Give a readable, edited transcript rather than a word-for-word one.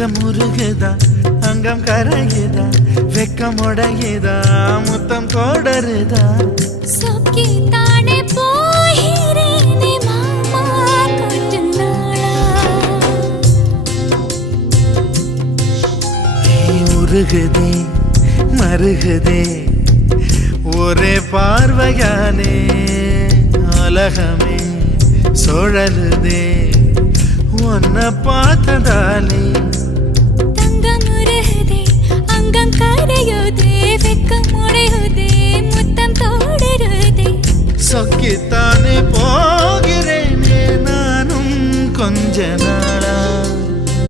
அங்கம் முருகுதா அங்கம் கரையுதா வெக்கம் உடையுதா முத்தம் தொடருதா சொக்கி தானே போகிறேனே மாமா கொஞ்ச நாளா உருகுதே மருகுதே ஒரே பார்வையானே உலகமே சுழலுதே உன்னை பார்த்ததாலே